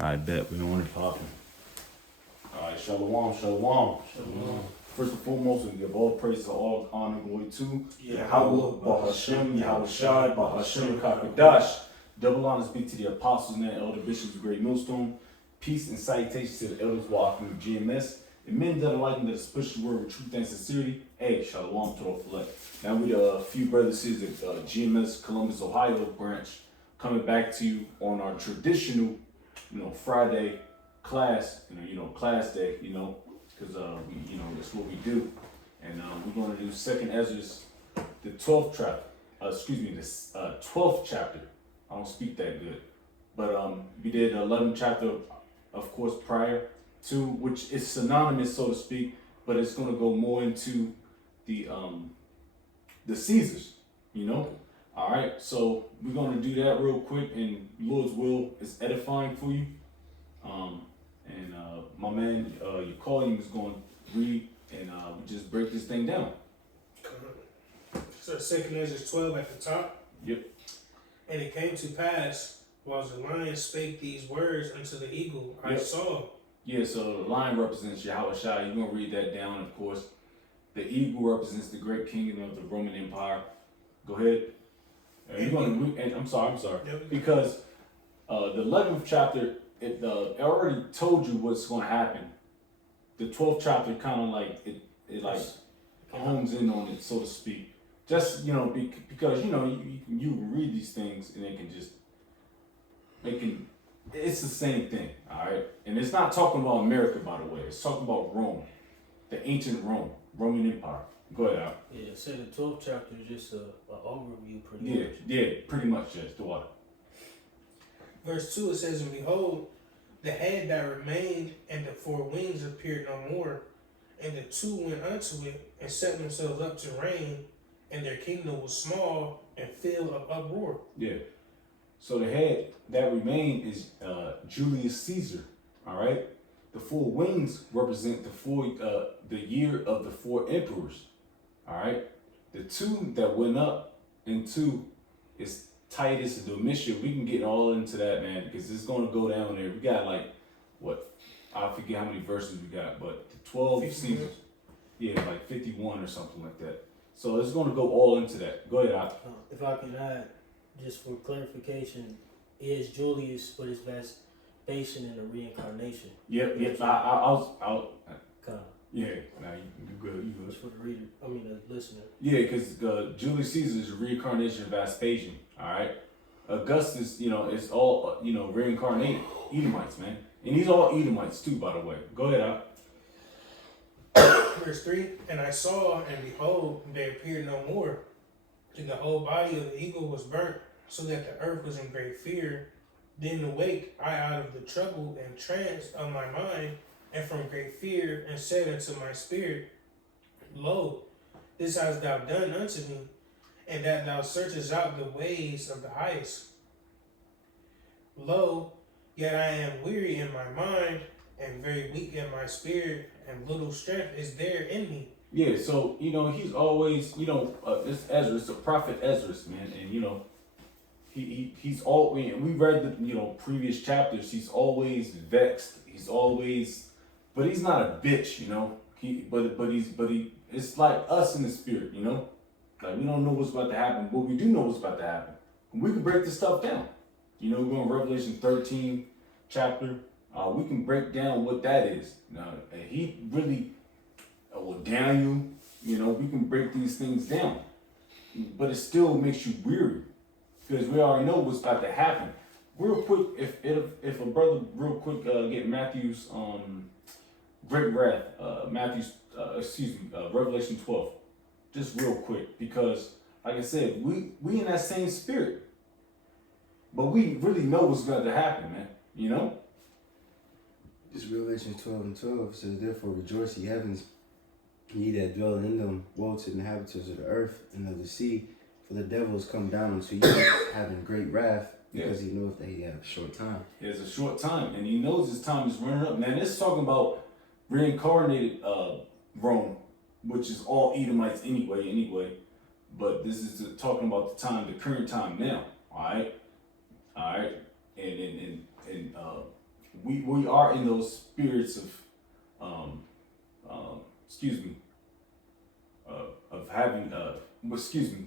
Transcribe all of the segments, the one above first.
I bet we on it popping. Alright, shalom, shalom. Shalom. First and foremost, we give all praise and all honor and glory to Yahweh, Bahashem, Yahushai, Bahashem, Kakadash. Double honors be to the apostles and the elder bishops of Great Millstone. Peace and salutations to the elders walking with GMS. And men that are liking the special word with truth and sincerity. Hey, shalom to all select. Now we a few brothers here at GMS Columbus, Ohio branch, coming back to you on our traditional, Friday class, class day, because that's what we do. And we're going to do Second Esdras, the 12th chapter. The 12th chapter. I don't speak that good, but we did 11th chapter, of course, prior to, which is synonymous, so to speak, but it's going to go more into the Caesars, All right, so we're going to do that real quick, and Lord's will is edifying for you. My man, you is going to read, and we just break this thing down. So Second Esdras 12 at the top. Yep. And it came to pass, whilst the lion spake these words unto the eagle, I saw. Yeah, so the lion represents Yahushua. You're going to read that down, of course. The eagle represents the great kingdom of the Roman Empire. Go ahead. You're going to read, and I'm sorry. Because the 11th chapter, it already told you what's going to happen. The 12th chapter kind of like, it like homes in on it, so to speak. Just, because, you can read these things and it's the same thing, all right? And it's not talking about America, by the way. It's talking about Rome, the ancient Roman Empire. Go ahead, Al. Yeah, so the 12th chapter is just an overview, pretty much. Yeah, pretty much, yes, the water. Verse 2, it says, And behold, the head that remained and the four wings appeared no more, and the two went unto it and set themselves up to reign, and their kingdom was small and filled of uproar. Yeah. So the head that remained is Julius Caesar. All right. The four wings represent the year of the four emperors. All right. The two that went up into is Titus and Domitian. We can get all into that, man, because it's going to go down there. We got I forget how many verses we got, but the 12 Caesars. Yeah, like 51 or something like that. So it's going to go all into that. Go ahead, Al. If I can add, just for clarification, is Julius, but it's based in the reincarnation. Yep. I was out. Yeah, nah, you good. Just for the reader, the listener. Yeah, because Julius Caesar is a reincarnation of Vespasian. All right, Augustus, is all reincarnated Edomites, man, and he's all Edomites too, by the way. Go ahead, Al. Verse 3, And I saw, and behold, they appeared no more. And the whole body of the eagle was burnt, so that the earth was in great fear. Then awake I out of the trouble and trance of my mind, and from great fear, and said unto my spirit, Lo, this hast thou done unto me, and that thou searchest out the ways of the highest. Lo, yet I am weary in my mind, and very weak in my spirit, and little strength is there in me. Yeah, so he's always this Esdras, the prophet Esdras, man, and he's always, we read the previous chapters. He's always vexed. He's always, but he's not a bitch, it's like us in the spirit, like we don't know what's about to happen, but we do know what's about to happen. We can break this stuff down. We're going to Revelation 13 chapter. We can break down what that is. Now, he really, Daniel, we can break these things down. But it still makes you weary because we already know what's about to happen. Real quick, if a brother real quick get Matthew's great wrath, Revelation 12, just real quick, because like I said, we in that same spirit, but we really know what's about to happen, man. This Revelation 12 and 12 says, Therefore rejoice, ye heavens, ye that dwell in them. Woe to the inhabitants of the earth and of the sea, for the devil is come down unto you, having great wrath, because he knoweth that he hath a short time. It's a short time, and he knows his time is running up. Now, this is talking about reincarnated Rome, which is all Edomites anyway. But this is talking about the current time now. All right, and we are in those spirits of um, excuse me, of having excuse me.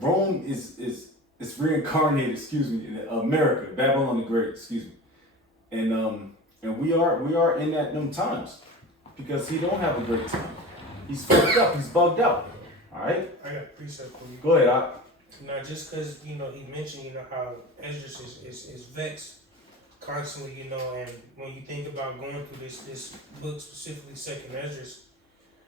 Rome is reincarnated, excuse me, in America, Babylon the Great, excuse me, and we are in them times because he don't have a great time. He's fucked up. He's bugged out. All right. I got a precept for you. Go ahead. Now, just because he mentioned how Esdras is vexed constantly, and when you think about going through this book, specifically Second Esdras,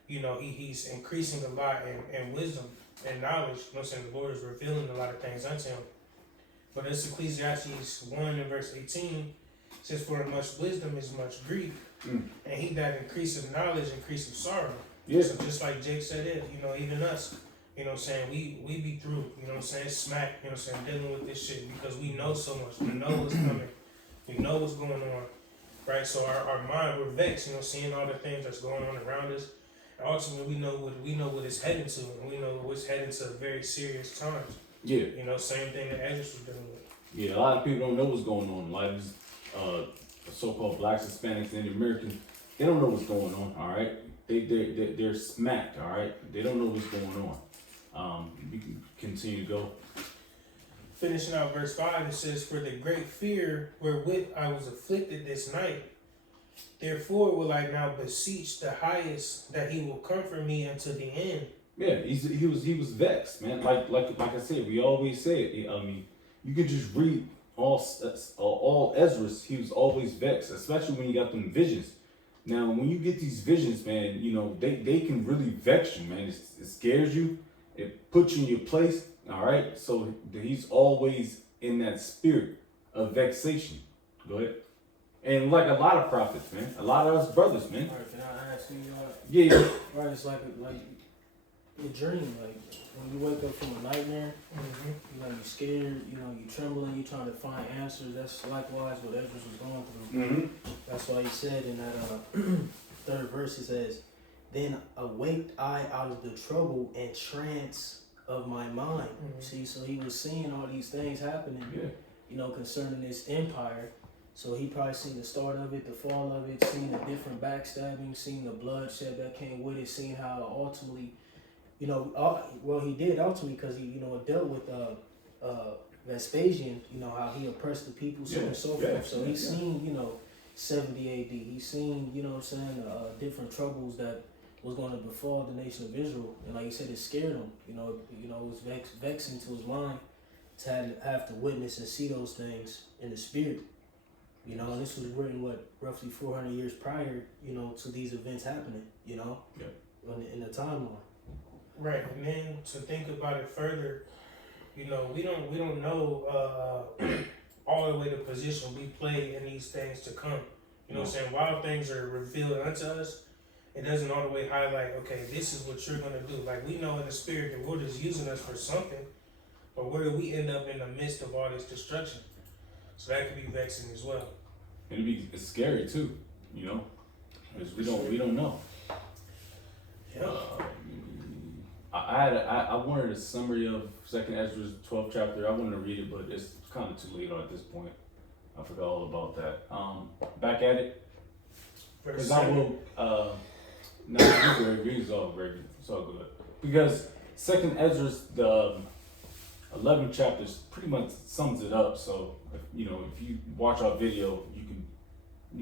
he's increasing a lot in wisdom and knowledge. You know what I'm saying? The Lord is revealing a lot of things unto him. But it's Ecclesiastes 1 and verse 18 says, "For much wisdom is much grief, and he that increaseth knowledge increaseth sorrow." Yeah. So just like Jake said it, even us, we be through, smack, dealing with this shit because we know so much. We know what's coming. We know what's going on, right? So our mind, we're vexed, seeing all the things that's going on around us. And ultimately, we know what it's heading to, and we know what's heading to very serious times. Yeah. Same thing that Esdras was dealing with. Yeah, a lot of people don't know what's going on. A lot of these so-called blacks, Hispanics, and Americans, they don't know what's going on. All right, they're smacked. All right, they don't know what's going on. We can continue to go. Finishing out verse 5, it says, "For the great fear wherewith I was afflicted this night, therefore will I now beseech the highest that he will comfort me unto the end." Yeah, he was vexed, man. Like I said, we always say it. I mean, you can just read all Esdras. He was always vexed, especially when you got them visions. Now, when you get these visions, man, they can really vex you, man. It scares you. It puts you in your place. All right, so he's always in that spirit of vexation. Go ahead. And like a lot of prophets, man, a lot of us brothers, man. All right, can I ask you? Yeah. Right, it's like a dream. Like when you wake up from a nightmare, you're scared. You trembling. You trying to find answers. That's likewise what Esdras was going through. Mm-hmm. That's why he said in that third verse, he says, "Then awaked I out of the trouble and trance of my mind." See, so he was seeing all these things happening, concerning this empire. So he probably seen the start of it, the fall of it, seen the different backstabbing, seen the bloodshed that came with it, seen how ultimately, he did ultimately because he, dealt with Vespasian, how he oppressed the people, so on and so forth. So he's seen, 70 AD. He's seen, different troubles that was going to befall the nation of Israel, and like you said, it scared him. It was vexing to his mind to have to witness and see those things in the spirit. And this was written roughly 400 years prior, to these events happening. In the timeline. Right, and then to think about it further, we don't know all the way the position we play in these things to come. What I'm saying? While things are revealed unto us, it doesn't all the way highlight, okay, this is what you're going to do. Like, we know in the spirit the Lord is using us for something, but where do we end up in the midst of all this destruction? So that could be vexing as well. It's scary too, because we don't know. Yeah. I wanted a summary of Second Esdras 12th chapter. I wanted to read it, but it's kind of too late on at this point. I forgot all about that. Back at it. Because I will. It's all good. Because Second Esdras, the 11th chapter, pretty much sums it up. So if you watch our video, you can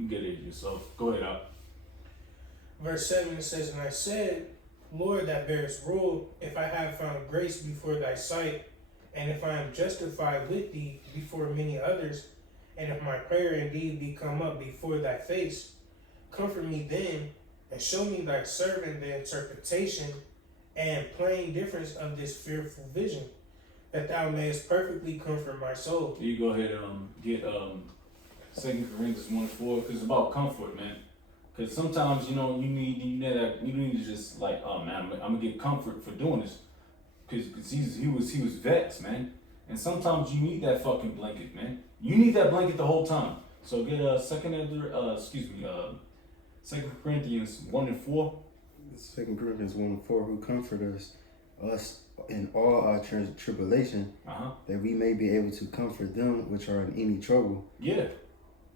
get it yourself. Go ahead, out. Verse 7, it says, "And I said, Lord, that bearest rule, if I have found grace before thy sight, and if I am justified with thee before many others, and if my prayer indeed be come up before thy face, comfort me then, and show me thy servant the interpretation and plain difference of this fearful vision, that thou mayest perfectly comfort my soul." You go ahead and get 2 Corinthians 1:4, because it's about comfort, man. Because sometimes you need to just like, oh man, I'm gonna get comfort for doing this, because he was vexed, man. And sometimes you need that fucking blanket, man. You need that blanket the whole time. So get 2 Corinthians 1:4. 2 Corinthians 1:4, who comfort us in all our tribulation, that we may be able to comfort them which are in any trouble. Yeah.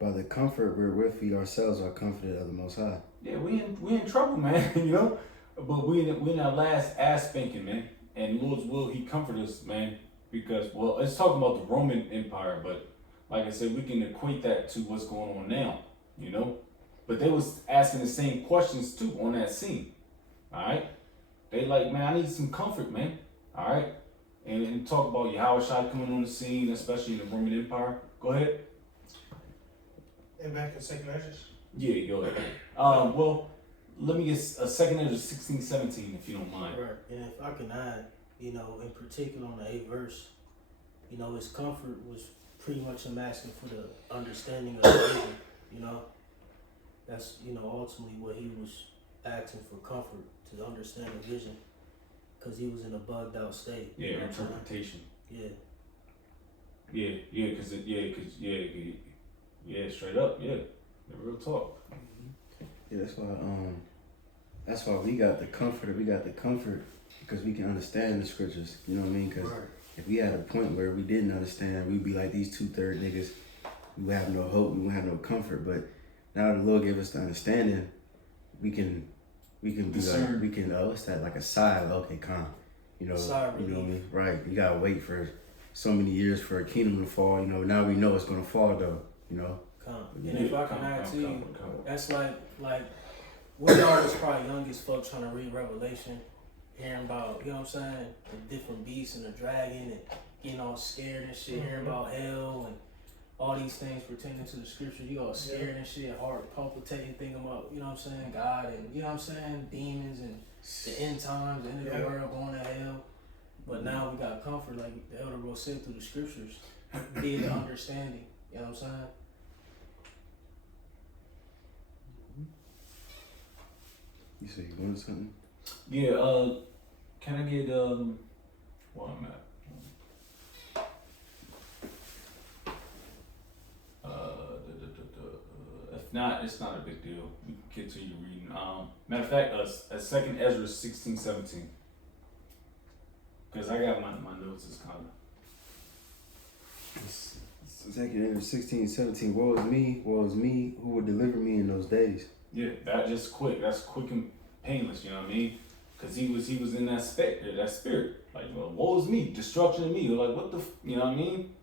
By the comfort wherewith we ourselves are comforted of the Most High. Yeah, we in trouble, man. You know, but we in our last ass spanking, man. And Lord's will, He comfort us, man. Because it's talking about the Roman Empire, but like I said, we can equate that to what's going on now. You know, but they was asking the same questions too on that scene. All right, they like, man, I need some comfort, man. All right, and talk about Yahushua coming on the scene, especially in the Roman Empire. Go ahead. And back in second Esdras. Yeah, go ahead. Well, let me get a second Esdras 16:17, if you don't mind. Right, and if I can add, you know, in particular on the 8th verse, you know, his comfort was pretty much him asking for the understanding of the vision, you know. That's, you know, ultimately what he was asking for, comfort, to understand the vision, because he was in a bugged out state. Yeah, you know interpretation. Yeah. Yeah, straight up, yeah. The real talk. Yeah, that's why we got the comfort. We got the comfort because we can understand the scriptures. You know what I mean? Because if we had a point where we didn't understand, we'd be like these 2/3 niggas. We would have no hope. We would have no comfort. But now the Lord gave us the understanding. We can be discern. like, we can. What's that? Like a sigh. Like, okay, calm. You know. Sigh you know what I relief. mean? Right. You gotta wait for so many years for a kingdom to fall. You know. Now we know it's gonna fall though. You know. And if I can add to you, that's like we always probably young as fuck trying to read Revelation, hearing about, you know what I'm saying, the different beasts and the dragon and getting all scared and shit, hearing about hell and all these things pertaining to the scripture. You all scared and shit, heart palpitating, thinking about, you know what I'm saying, God and, you know what I'm saying, demons and the end times, the end of the world, going to hell. But now we got comfort, like the Elder Bro said, through the scriptures, be the understanding, you know what I'm saying? You say you wanted something? Yeah, can I get where I'm at? If not, it's not a big deal. We can continue reading. Matter of fact, second Ezra 16:17. Because I got my notes is kind of. Second Ezra 16:17. Woe is me, who will deliver me in those days? Yeah, that's quick and painless, you know what I mean? Because he was in that spirit. Like, well, woe is me, destruction to me. You're like, what the, you know what I mean?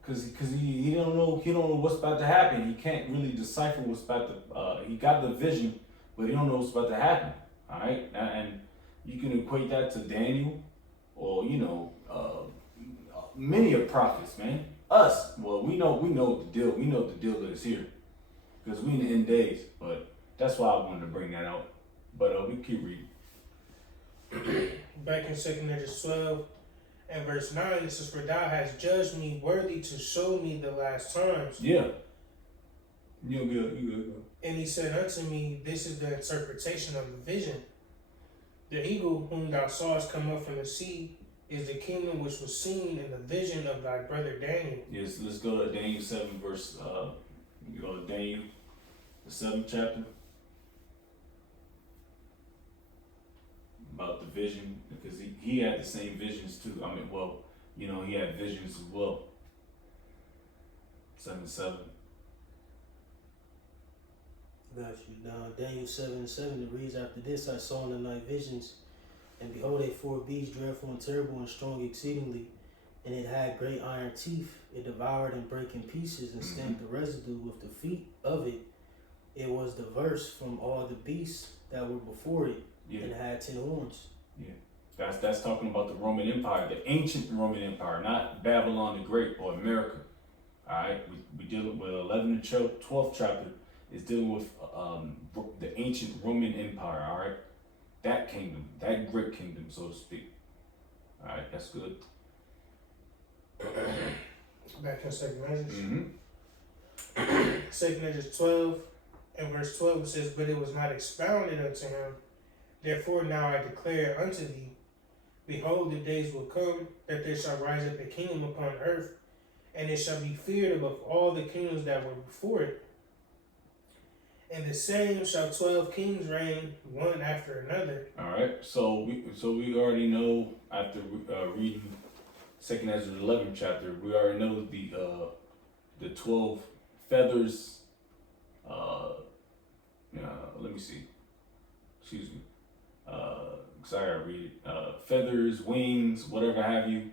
Because he don't know what's about to happen. He can't really decipher what's about to, he got the vision, but he don't know what's about to happen, all right? And you can equate that to Daniel or, you know, many of prophets, man. Us, well, we know the deal. We know the deal that is here because we in the end days, but that's why I wanted to bring that out. But we keep reading. Back in second Esdras 12 and verse 9, it says, "For thou hast judged me worthy to show me the last times." Yeah. You good. And he said unto me, "This is the interpretation of the vision. The eagle whom thou sawest come up from the sea is the kingdom which was seen in the vision of thy brother Daniel." Yes, let's go to Daniel 7 verse, you go to Daniel, the 7th chapter. About the vision, because he had the same visions too. I mean, well, you know, he had visions as well. 7:7. Got you. Now, Daniel 7:7, it reads, "After this I saw in the night visions, and behold, a fourth beast, dreadful and terrible and strong exceedingly, and it had great iron teeth. It devoured and brake in pieces and stamped the residue with the feet of it. It was diverse from all the beasts that were before it, and it had 10 horns." Yeah. That's talking about the Roman Empire, the ancient Roman Empire, not Babylon the Great or America. Alright, we dealing with 11 to 12th chapter is dealing with the ancient Roman Empire, alright? That kingdom, that great kingdom, so to speak. Alright, that's good. Back in second Esdras. Second Esdras 12 and verse 12, it says, "But it was not expounded unto him. Therefore now I declare unto thee, behold, the days will come that there shall rise up a kingdom upon earth, and it shall be feared above all the kingdoms that were before it. And the same shall 12 kings reign one after another." Alright, so we already know, after reading Second Esdras 11 chapter, we already know the 12 feathers. Let me see. Excuse me. Cause I gotta read it. Feathers, wings, whatever have you.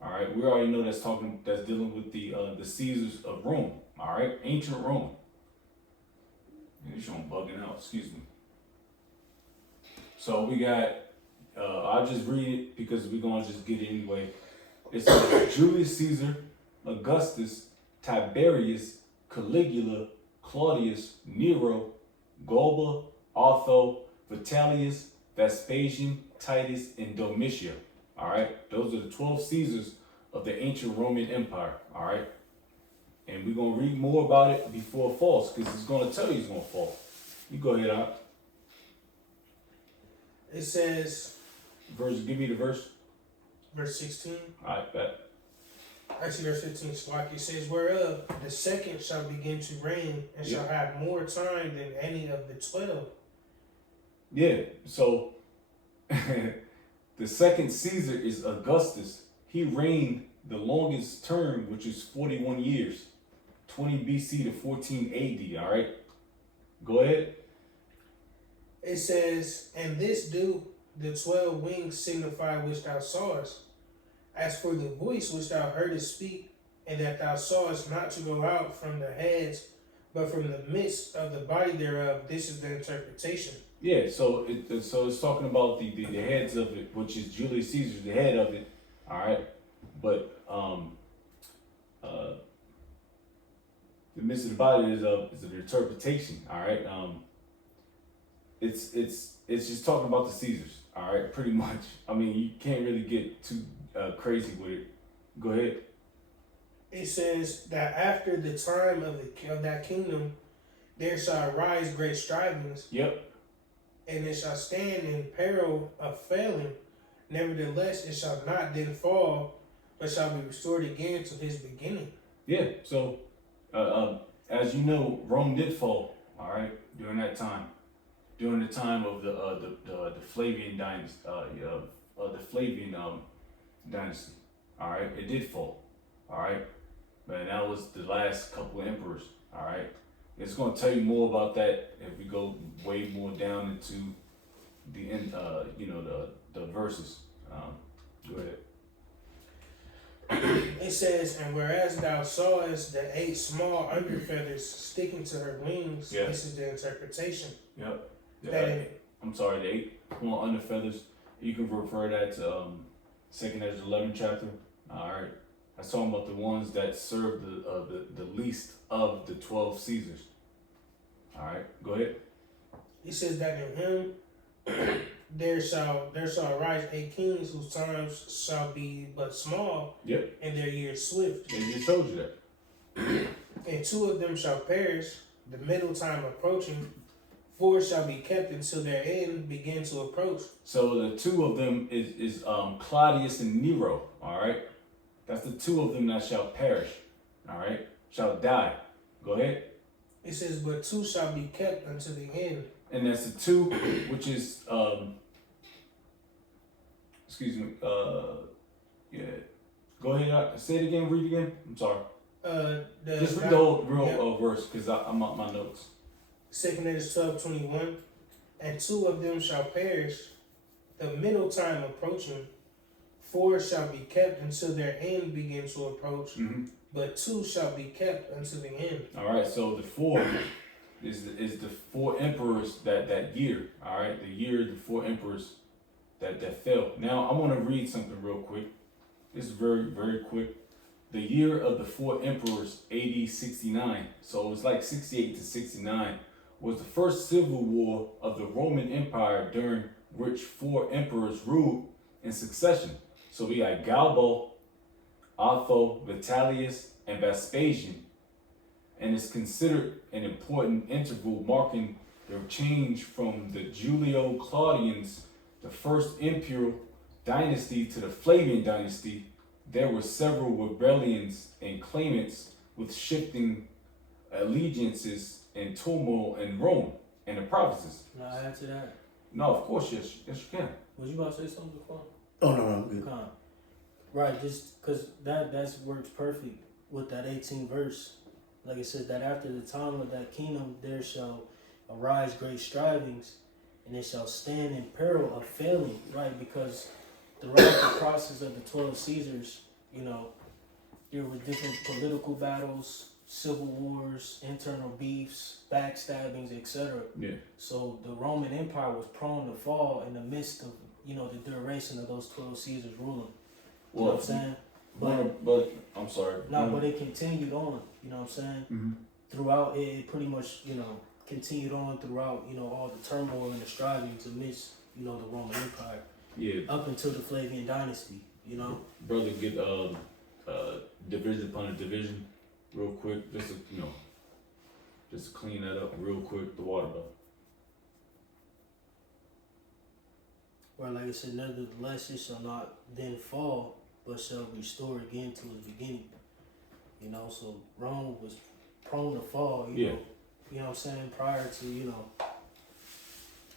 All right, we already know that's dealing with the Caesars of Rome. All right, ancient Rome. You're showing bugging out. Excuse me. So we got. I'll just read it because we're gonna just get it anyway. It's Julius Caesar, Augustus, Tiberius, Caligula, Claudius, Nero, Galba, Otho, Vitellius, Vespasian, Titus, and Domitian. All right, those are the 12 Caesars of the ancient Roman Empire. All right, and we're gonna read more about it before it falls, because it's gonna tell you it's gonna fall. You go ahead, out. It says, Give me the verse. verse 16. All right, bet. Actually, verse 15, Slack, it says, whereof the second shall begin to reign and shall have more time than any of the 12. Yeah, so the second Caesar is Augustus. He reigned the longest term, which is 41 years, 20 BC to 14 AD, all right? Go ahead. It says, and this do the 12 wings signify which thou sawest. As for the voice which thou heardest speak, and that thou sawest not to go out from the heads, but from the midst of the body thereof, this is the interpretation. Yeah, so it's talking about the heads of it, which is Julius Caesar, the head of it, all right? But the midst of the body is an interpretation, all right? It's just talking about the Caesars, all right? Pretty much. I mean, you can't really get too crazy with it. Go ahead. It says that after the time of that kingdom, there shall arise great strivings. Yep. And it shall stand in peril of failing. Nevertheless, it shall not then fall, but shall be restored again to his beginning. Yeah. So, as you know, Rome did fall. All right, during that time, during the time of the Flavian dynasty, the Flavian dynasty. All right, it did fall. All right, but that was the last couple of emperors. All right. It's going to tell you more about that if we go way more down into the end, the verses. Go ahead. It says, and whereas thou sawest the 8 small under feathers sticking to her wings, this is the interpretation. Yep. Yeah. The 8 small under feathers. You can refer that to Second Esdras 11 chapter. All right. That's talking about the ones that serve the least of the 12 Caesars. All right, go ahead. It says that in him there shall arise 8 kings whose times shall be but small, Yep. and their years swift. They just told you that. And 2 of them shall perish, the middle time approaching. 4 shall be kept until their end begin to approach. So the 2 of them is Claudius and Nero. All right. That's the 2 of them that shall perish, all right, shall die. Go ahead. It says, but 2 shall be kept unto the end. And that's the 2, which is, excuse me, yeah. Go ahead, say it again, read it again. I'm sorry. Just read the whole real verse, because I'm on my notes. 2 Esdras 12:21, and 2 of them shall perish, the middle time approaching. 4 shall be kept until their end begin to approach, but 2 shall be kept until the end. All right, so the 4 is the 4 emperors that year. All right, the 4 emperors that fell. Now I want to read something real quick. This is very, very quick. The year of the 4 emperors, AD 69. So it was like 68 to 69. Was the first civil war of the Roman Empire, during which 4 emperors ruled in succession. So we got Galba, Otho, Vitellius, and Vespasian, and it's considered an important interval marking the change from the Julio-Claudians, the first imperial dynasty, to the Flavian dynasty. There were several rebellions and claimants with shifting allegiances and turmoil in Rome and the provinces. Can I add to that? No, of course, yes you can. Was you about to say something before? Oh no, I'm good. Con. Right, just because that works perfect with that 18th verse. Like it says that after the time of that kingdom there shall arise great strivings, and it shall stand in peril of failing. Right, because throughout the process of the 12 Caesars, you know, there were different political battles, civil wars, internal beefs, backstabbings, etc. Yeah. So the Roman Empire was prone to fall in the midst of, you know, the duration of those 12 Caesars ruling. You know what I'm saying? But I'm sorry. No, but it continued on, you know what I'm saying? Mm-hmm. Throughout, it pretty much, you know, continued on throughout, you know, all the turmoil and the strivings amidst, you know, the Roman Empire. Yeah. Up until the Flavian dynasty, you know? Brother, get division upon division real quick, just to, you know, just to clean that up real quick, the water though. Well, like I said, nevertheless, it shall not then fall, but shall restore again to its beginning. You know, so Rome was prone to fall, you know what I'm saying, prior to, you know,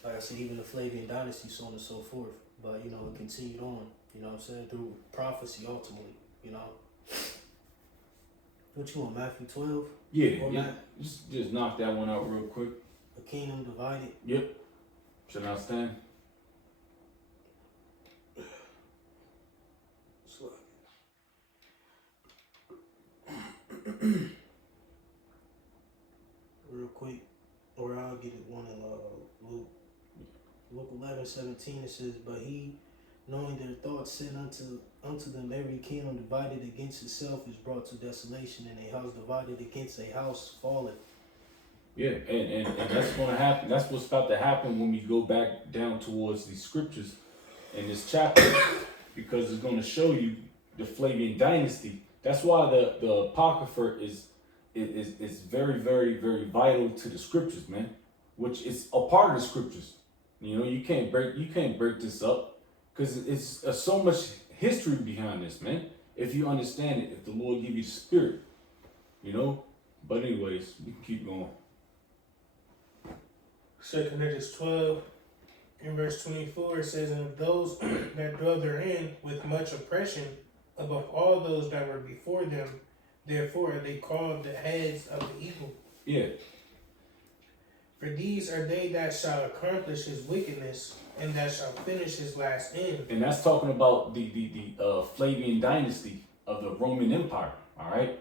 like I said, even the Flavian dynasty, so on and so forth. But, you know, it continued on, you know what I'm saying, through prophecy ultimately, you know. What you want, Matthew 12? Yeah. Just knock that one out real quick. A kingdom divided. Yep. Should I stand? Real quick, or I'll get it one in Luke. Luke 11:17 it says, but he, knowing their thoughts, said unto them, every kingdom divided against itself is brought to desolation, and a house divided against a house falleth. Yeah, and that's gonna happen. That's what's about to happen when we go back down towards these scriptures in this chapter, because it's gonna show you the Flavian dynasty. That's why the Apocrypha is very, very, very vital to the scriptures, man. Which is a part of the scriptures. You know, you can't break this up, because it's so much history behind this, man. If you understand it, if the Lord give you the spirit, you know. But anyways, we can keep going. 2 Corinthians 12 in verse 24 it says, and of those that dwell therein with much oppression above all those that were before them, therefore are they called the heads of the eagle. Yeah. For these are they that shall accomplish his wickedness, and that shall finish his last end. And that's talking about the Flavian dynasty of the Roman Empire, all right?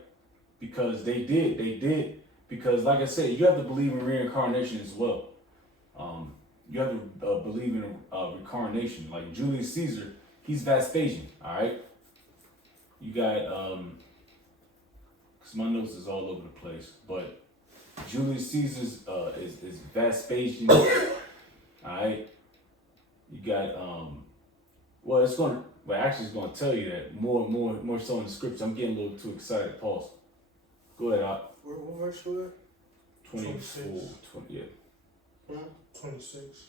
Because they did. Because like I said, you have to believe in reincarnation as well. You have to believe in reincarnation. Like Julius Caesar, he's Vespasian, all right? You got, because my notes is all over the place, but Julius Caesar's is Vespasian, all right? You got, it's going to tell you that more so in the scripture. I'm getting a little too excited. Pause. Go ahead, Op. What verse was 24, 20, yeah. that? 26.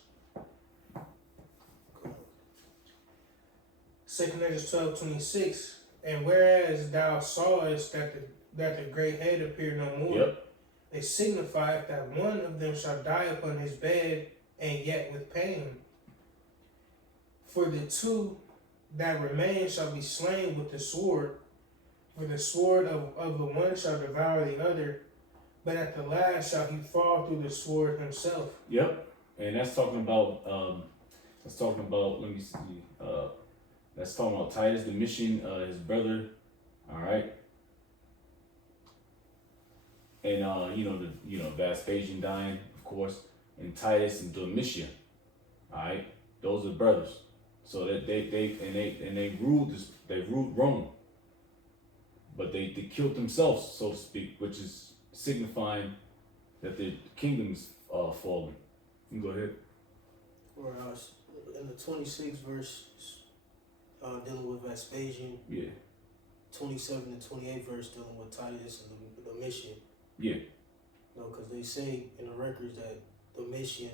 2 Corinthians 12:26. And whereas thou sawest that the great head appear no more, Yep. it signifieth that one of them shall die upon his bed, and yet with pain. For the two that remain shall be slain with the sword, for the sword of the one shall devour the other, but at the last shall he fall through the sword himself. Yep. And that's talking about, let me see, that's talking about Titus, the mission, his brother, all right? And, Vespasian dying, of course, and Titus and Domitian, all right? Those are brothers. So that they ruled Rome. But they killed themselves, so to speak, which is signifying that the kingdom's fallen. You can go ahead. Or in the 26th verse, dealing with Vespasian. Yeah. 27 and 28 verse dealing with Titus and the mission. Yeah. Because they say in the records that Domitian,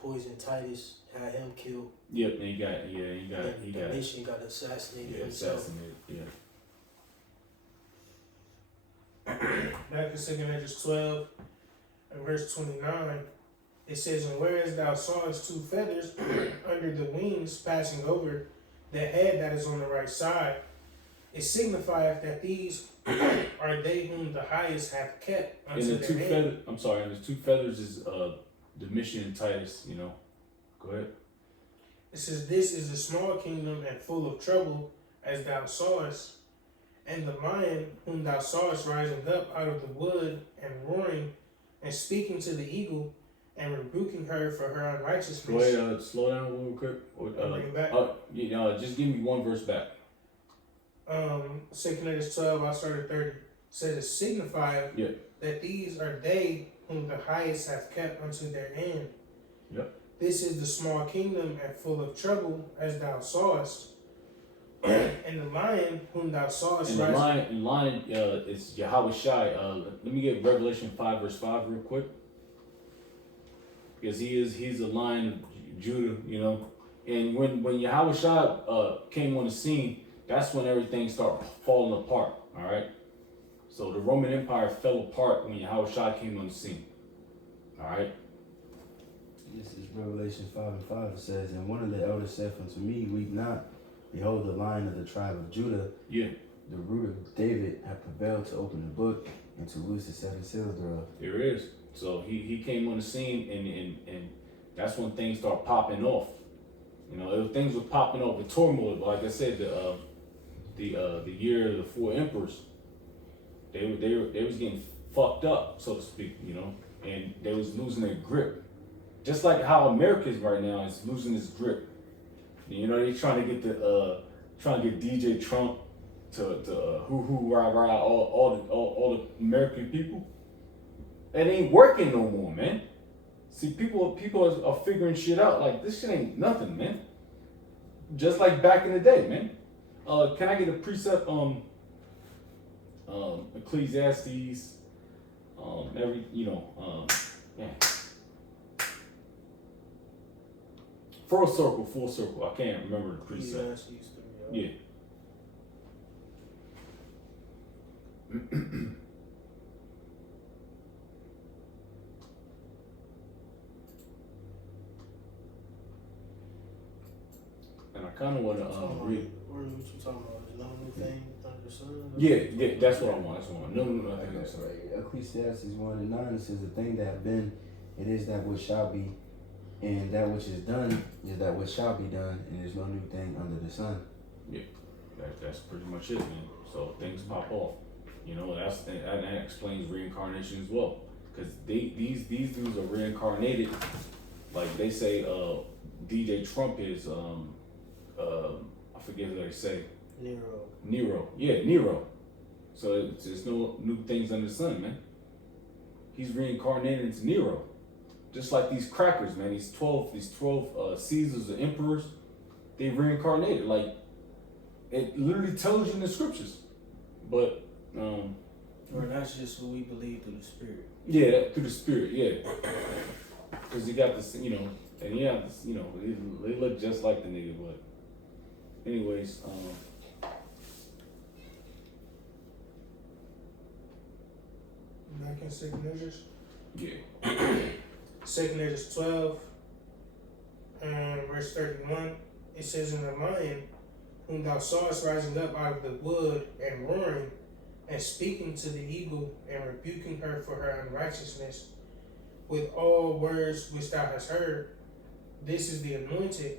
poisoned Titus, had him killed. Yep, and he got Domitian got assassinated himself. assassinated. Yeah. Back in 2 Corinthians 12 and verse 29, it says, and whereas thou sawest two feathers under the wings passing over, the head that is on the right side. It signifieth that these are they whom the highest hath kept And unto the two their end. feathers, I'm sorry, and the two feathers is Domitian and Titus, you know. Go ahead. It says, this is a small kingdom and full of trouble, as thou sawest. And the lion whom thou sawest rising up out of the wood and roaring and speaking to the eagle and rebuking her for her unrighteousness. Go ahead, slow down real quick. Bring it back. Just give me one verse back. 2 Corinthians 12, I started 30. Says it signifieth Yeah. that these are they whom the highest hath kept unto their end. Yep. This is the small kingdom and full of trouble, as thou sawest. And the lion whom thou sawest And the rising. lion is Yahweh Shai. Let me get Revelation 5 verse 5 real quick. Because he's a lion of Judah, you know. And when Yahweh Shai came on the scene, that's when everything started falling apart. All right. So the Roman Empire fell apart when Yahweh Shai came on the scene. All right. This is Revelation 5 and 5. It says, and one of the elders said unto me, weep not. Behold, the Lion of the tribe of Judah, Yeah. the root of David, hath prevailed to open the book and to loose the seven seals thereof. There it is. So he came on the scene, and that's when things start popping off. You know, things were popping off with turmoil. But like I said, the year of the four emperors, they was getting fucked up, so to speak. You know, and they was losing their grip, just like how America is right now is losing its grip. You know, they trying to get DJ Trump to rah all the American people. It ain't working no more, man. See, people are figuring shit out. Like, this shit ain't nothing, man. Just like back in the day, man. Can I get a precept on Ecclesiastes? Yeah. Full circle. I can't remember the precept. Yeah. And I kind of want to read. What you talking about? There's no new thing under the sun? Yeah, that's what I want. No, nothing else. That's right. Ecclesiastes 1 and 9 says, the thing that have been, it is that which shall be, and that which is done is that which shall be done, and there's no new thing under the sun. Yeah, that's pretty much it, man. So things pop off. You know, that explains reincarnation as well. Because these dudes are reincarnated. Like they say, DJ Trump is I forget what they say. Nero. Yeah, Nero. So there's no new things under the sun, man. He's reincarnated into Nero. Just like these crackers, man. These 12 Caesars or emperors, they reincarnated. Like, it literally tells you in the scriptures. But or that's just what we believe through the spirit. Yeah, through the spirit, yeah. Because you got this, you know, and you have this, you know, they look just like the nigga, but anyways, Back in 2 Measures. yeah. 2 Measures 12 and verse 31. It says, in the lion whom thou sawest rising up out of the wood and roaring and speaking to the eagle and rebuking her for her unrighteousness with all words which thou hast heard, this is the anointed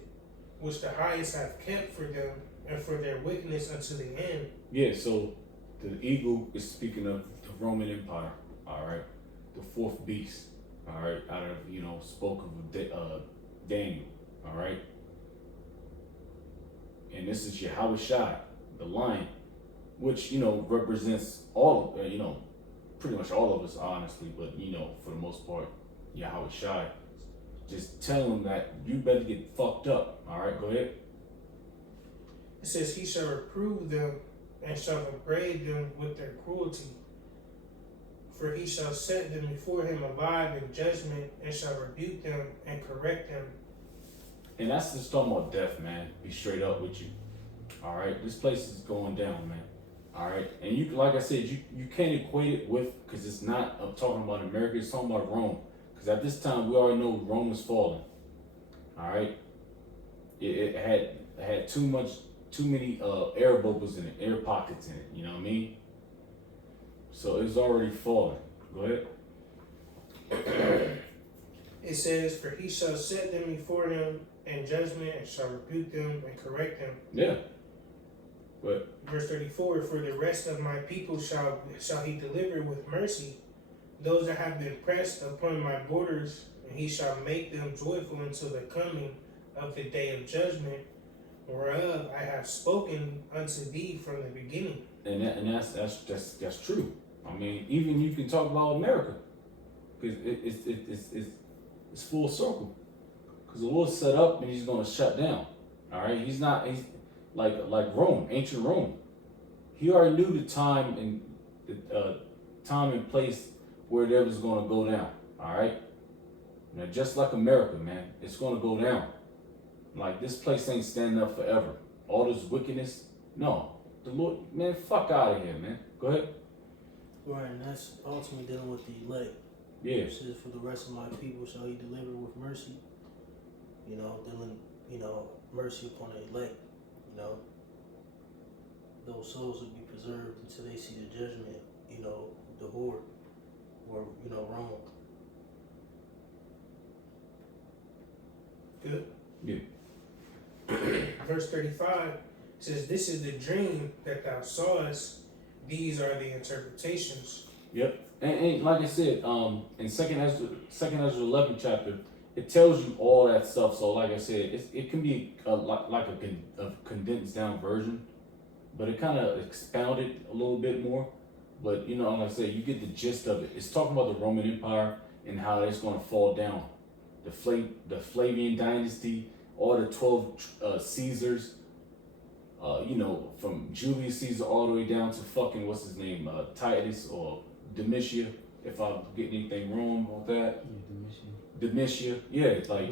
which the highest hath kept for them and for their wickedness unto the end. Yeah, so the eagle is speaking of the Roman Empire, all right? The fourth beast, all right? Out of, you know, spoke of Daniel, all right? And this is Yahweh Shai, the lion, which, you know, represents all, you know, pretty much all of us, honestly, but, you know, for the most part, Yahweh Shai. Just tell him that you better get fucked up, all right? Go ahead. It says, he shall reprove them and shall upbraid them with their cruelty. For he shall set them before him alive in judgment and shall rebuke them and correct them. And that's just talking about death, man. Be straight up with you. All right, this place is going down, man. All right, and you, like I said, you can't equate it with, because it's not talking about America. It's talking about Rome. Because at this time, we already know Rome was falling. All right, it had had too many air bubbles in it, air pockets in it. You know what I mean? So it's already falling. Go ahead. It says, "For he shall set them before him in judgment, and shall rebuke them and correct them." Yeah. But Verse 34, "For the rest of my people shall he deliver with mercy, those that have been pressed upon my borders, and he shall make them joyful until the coming of the day of judgment, whereof I have spoken unto thee from the beginning." and that's true. I mean, even you can talk about America, because it's full circle. Because the Lord set up and He's going to shut down. All right, He's like Rome, ancient Rome. He already knew the time and place where that was going to go down. All right, now just like America, man, it's going to go down. Like, this place ain't standing up forever. All this wickedness, no. The Lord, man, fuck out of here, man. Go ahead. Right, and that's ultimately dealing with the elect. Yeah. It says, "For the rest of my people shall he deliver with mercy." You know, dealing, mercy upon the elect. You know, those souls will be preserved until they see the judgment. The horde, or Rome. Good. Yeah. Verse 35 says, "This is the dream that thou sawest, these are the interpretations." Yep. And like I said, in second Ezra 11 chapter, it tells you all that stuff. So like I said, it can be like a condensed down version, but it kind of expounded a little bit more. But like I said, you get the gist of it. It's talking about the Roman Empire and how it's going to fall down. The Flavian dynasty, all the 12 Caesars, from Julius Caesar all the way down to fucking, what's his name, Titus or Domitian, if I'm getting anything wrong with that. Domitian, yeah, it's like,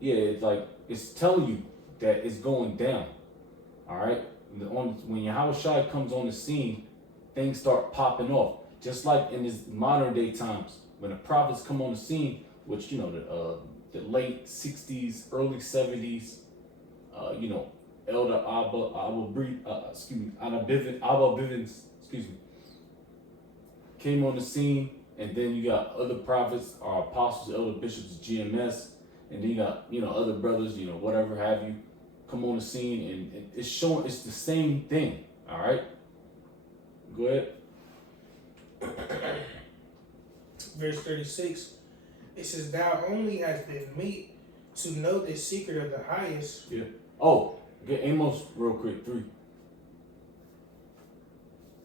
yeah, it's like, it's telling you that it's going down, all right? When Yahushua comes on the scene, things start popping off. Just like in this modern day times, when the prophets come on the scene, which, the late 60s, early 70s, Elder Abba Bivens, came on the scene, and then you got other prophets, our apostles, elder bishops, GMS, and then you got, other brothers, whatever have you, come on the scene, and it's showing, it's the same thing, all right? Go ahead. Verse 36, it says, "Thou only hast been meet to know the secret of the highest." Yeah. Oh, get Amos real quick, 3.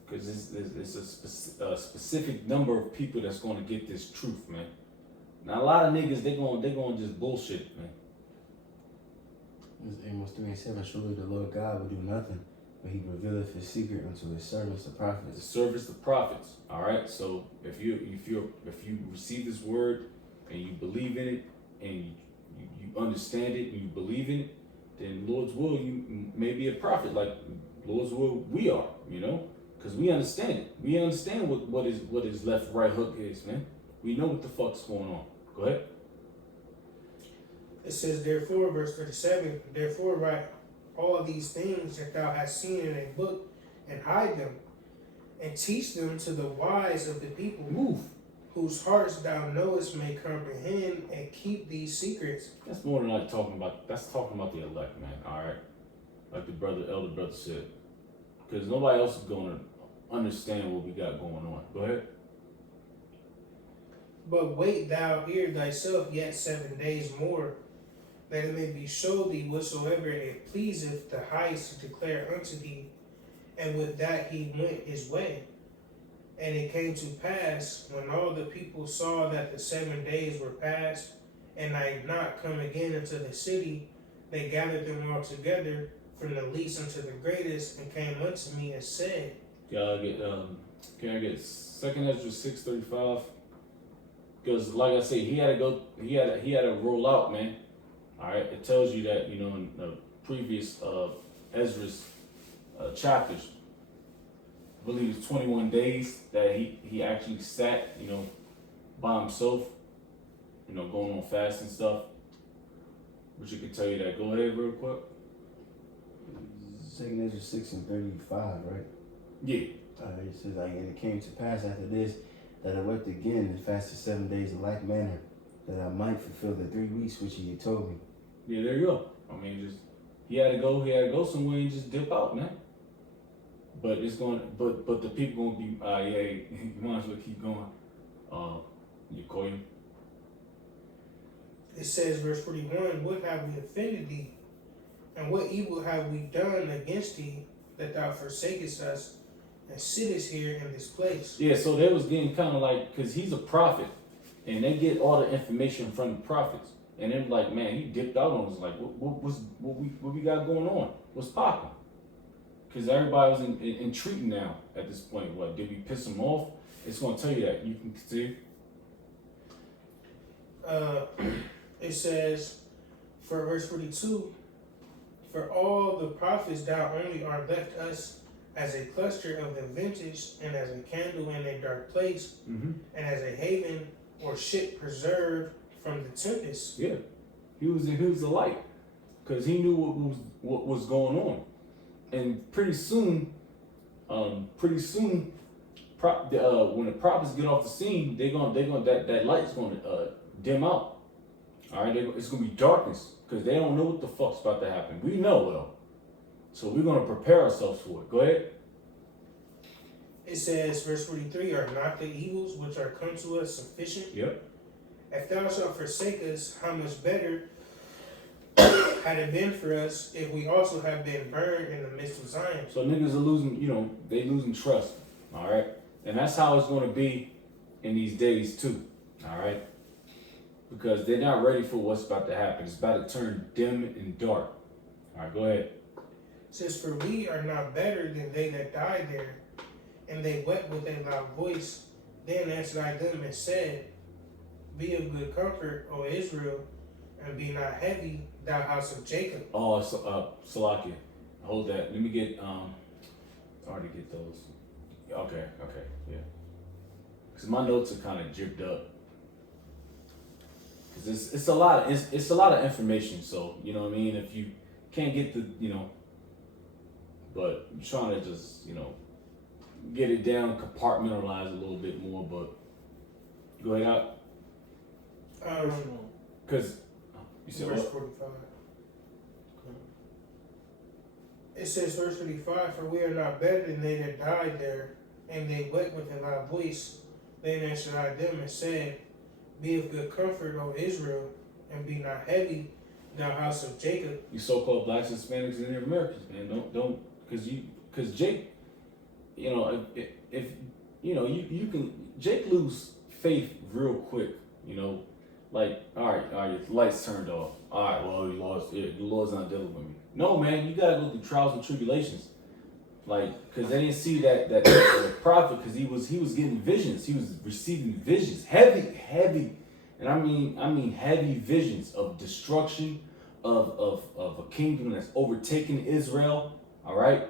Because it's a specific number of people that's going to get this truth, man. Now, a lot of niggas, they going just bullshit, man. It's Amos 3:7. "Surely the Lord God will do nothing, but He revealeth His secret unto His servants, the The prophets." service of prophets, all right? So if you receive this word and you believe in it and you understand it and you believe in it, then Lord's will, you may be a prophet. Like Lord's will, we are, because we understand it. We understand what his left right hook is, man. We know what the fuck's going on. Go ahead. It says, "Therefore," verse 37, "Therefore write all these things that thou hast seen in a book, and hide them, and teach them to the wise of the people, Move. whose hearts thou knowest may comprehend and keep these secrets." That's more than like talking about. That's talking about the elect, man. All right, like the elder brother said, because nobody else is gonna understand what we got going on. Go ahead. "But wait thou here thyself yet 7 days more, that it may be showed thee whatsoever it pleaseth the highest to declare unto thee." And with that he went his way. And it came to pass, when all the people saw that the 7 days were past, and I had not come again into the city, they gathered them all together, from the least unto the greatest, and came unto me and said, Can I get 2 Ezra 6:35? Because like I said, he had to roll out, man. All right, it tells you that in the previous Ezra's chapters, I believe it's 21 days that he actually sat, by himself, going on fast and stuff. Which you can tell you that. Go ahead real quick. Second Ezra 6:35, right? Yeah. It says, like, and it came to pass after this that I wept again and fasted 7 days in like manner, that I might fulfill the 3 weeks which he had told me. Yeah, there you go. I mean, just he had to go somewhere and just dip out, man. But it's going, but the people gonna be, yeah, you might as well keep going. You call him. It says, verse 41, what have we offended thee? And what evil have we done against thee, that thou forsakest us and sittest here in this place? Yeah, so they was getting kind of like, because he's a prophet, and they get all the information from the prophets. And they're like, man, he dipped out on us. Like, what we got going on? What's popping? Because everybody was entreating now at this point. What, did we piss him off? It's going to tell you that. You can see. It says, for verse 42, for all the prophets thou only are left us as a cluster of the vintage, and as a candle in a dark place, Mm-hmm. and as a haven or ship preserved from the tempest. Yeah, he was the light, because he knew what was going on, and pretty soon, when the prophets get off the scene, that light's gonna dim out. All right, it's gonna be darkness, because they don't know what the fuck's about to happen. We know though, so we're gonna prepare ourselves for it. Go ahead. It says, verse 43, are not the evils which are come to us sufficient? Yep. If thou shalt forsake us, how much better had it been for us if we also have been burned in the midst of Zion? So niggas are losing, they losing trust. All right, and that's how it's gonna be in these days too. All right. Because they're not ready for what's about to happen. It's about to turn dim and dark. All right, go ahead. It says, for we are not better than they that died there. And they wept with a loud voice. Then answered I them and said, be of good comfort, O Israel, and be not heavy, thou house of Jacob. Oh, Salakia. Hold that. Let me get, I already get those. Okay, yeah. Because my notes are kind of jibbed up. Because it's a lot of information, so, you know what I mean? If you can't get the, but I'm trying to just, get it down, compartmentalize a little bit more, but go ahead out. Because you said verse what? 45. It says, verse 35, for we are not better than they that died there, and they wept with a loud voice. Then answered I them and said, be of good comfort, O Israel, and be not heavy, thou house of Jacob. You so-called blacks, Hispanics, and Native Americans, man, don't, because Jake, if you can, Jake lose faith real quick, like, all right, lights turned off. All right, well, he lost. Yeah, the Lord's not dealing with me. No, man, you gotta go through trials and tribulations, like, because they didn't see that prophet, because he was getting visions. He was receiving visions, heavy, and I mean heavy visions of destruction, of a kingdom that's overtaken Israel. All right,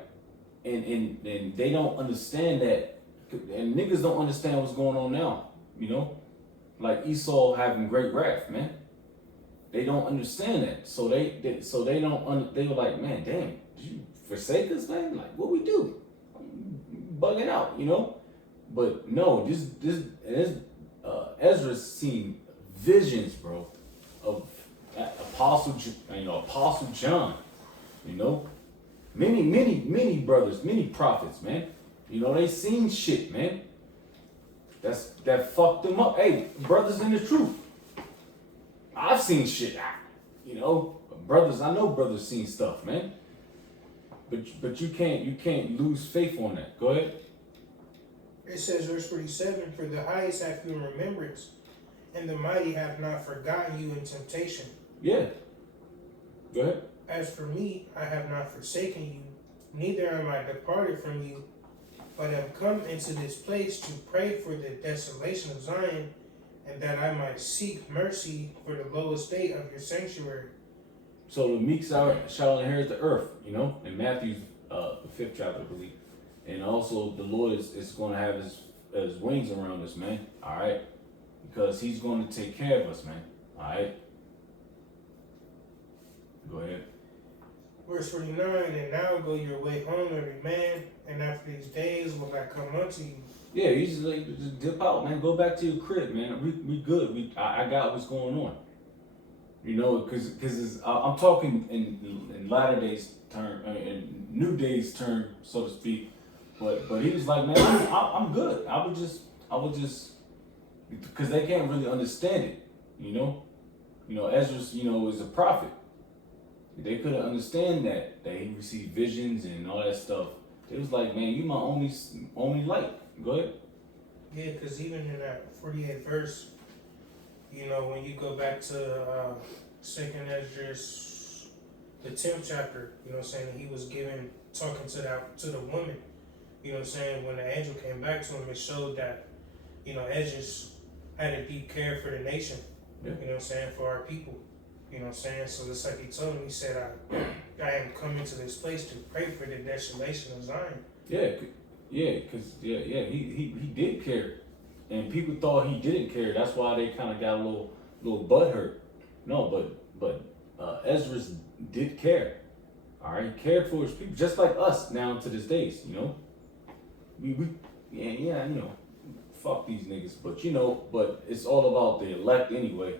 and they don't understand that, and niggas don't understand what's going on now. Like Esau having great wrath, man. They don't understand that, so they don't. They were like, man, damn, did you forsake us, man? Like, what we do? Bugging out, But no, this Esdras seen visions, bro, of Apostle John, many brothers, many prophets, man. They seen shit, man. That fucked them up. Hey, brothers in the truth. I've seen shit. Brothers. I know brothers seen stuff, man. But you can't lose faith on that. Go ahead. It says, verse 47, for the highest hath you in remembrance, and the mighty have not forgotten you in temptation. Yeah. Go ahead. As for me, I have not forsaken you, neither am I departed from you, but have come into this place to pray for the desolation of Zion, and that I might seek mercy for the low estate of your sanctuary. So the meek shall inherit the earth, in Matthew the 5th chapter, I believe. And also the Lord is going to have his wings around us, man. All right, because he's going to take care of us, man. All right. Go ahead. Verse 49, and now go your way home, every man, and after these days will I come unto you. Yeah, you just like just dip out, man. Go back to your crib, man. We good. I got what's going on. You know, because I'm talking in latter days term, in new days term, so to speak. But he was like, man, I'm good. I would just because they can't really understand it. You know, Esdras, is a prophet. They couldn't understand that he received visions and all that stuff. It was like, man, you my only light. Go ahead. Yeah, because even in that 48th verse, when you go back to 2nd Esdras, the 10th chapter, saying he was talking to the woman, saying, when the angel came back to him, it showed that, Esdras had a deep care for the nation, for our people. So it's like he told him, he said, I am coming to this place to pray for the desolation of Zion. Because he did care, and people thought he didn't care. That's why they kind of got a little butt hurt. No, but Esdras did care. All right, he cared for his people, just like us now to this days. Fuck these niggas. But it's all about the elect anyway.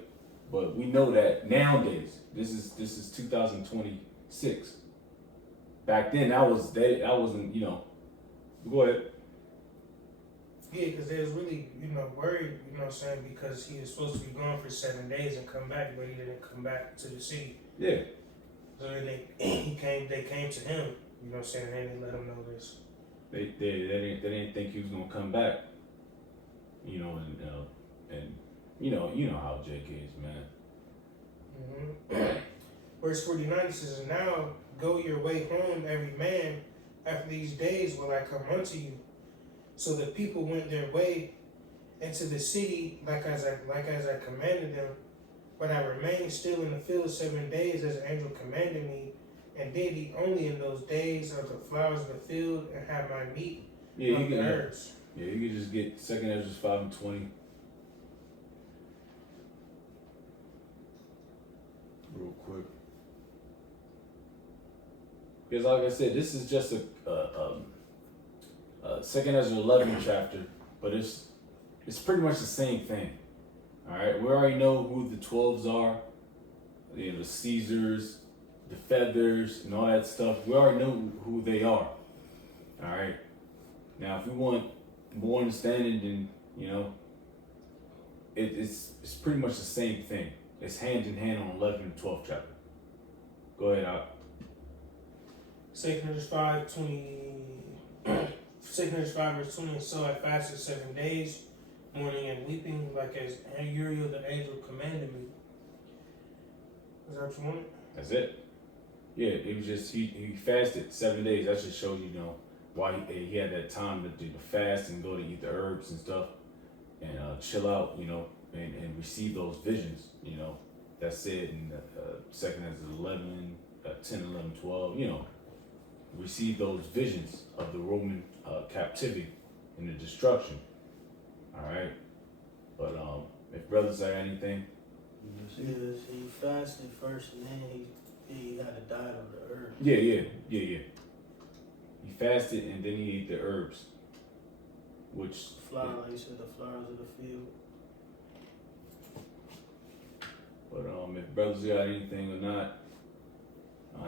But we know that nowadays, this is 2026. Back then, that wasn't. Go ahead. Yeah, because they was really, worried, because he was supposed to be gone for 7 days and come back, but he didn't come back to the city. Yeah. So then they came to him, and they let him know this. They didn't think he was gonna come back. And you know how Jake is, man. Mm-hmm. Verse 49 says, now go your way home, every man. After these days will I come unto you. So the people went their way into the city like as I commanded them. But I remained still in the field 7 days as the angel commanded me, and did eat only in those days of the flowers of the field, and have my meat of the herbs. Yeah, you can just get 2nd Esdras 5:20. Real quick. Because like I said, this is just a 2nd Esdras 11 chapter, but it's pretty much the same thing. All right, we already know who the 12s are, the Caesars, the feathers, and all that stuff. We already know who they are. All right. Now, if we want more understanding, then it's pretty much the same thing. It's hand in hand on 11 and 12th chapter. Go ahead, Al. 2nd Esdras 5:20. 2nd Esdras 5 verse 20. So I fasted 7 days, mourning and weeping, like as Uriel the angel commanded me. Is that what you wanted? That's it. Yeah, it was just he fasted 7 days. That just shows why he had that time to do the fast and go to eat the herbs and stuff and chill out, and receive those visions. That's said in 2nd Esdras 11, 10, 11, 12. Receive those visions of the Roman captivity and the destruction. All right, but if brothers have anything, Yes, he fasted first, and then he had to die of the herb. yeah. He fasted and then he ate the herbs, which Like you said, the flowers of the field. But if brothers got anything or not,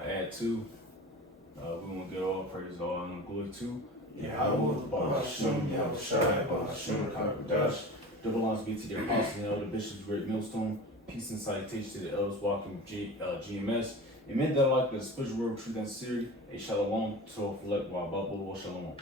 add to. We want to get all praise, all honor, and glory to Yahweh, Bahasham, Yahushai, Bahasham, Kakadash. Double honors be to the apostles and elder bishops, great millstone. Peace and salutation to the elders walking with GMS. And men that like the spiritual word of truth and sincerity. A shalom to all select wa shalom.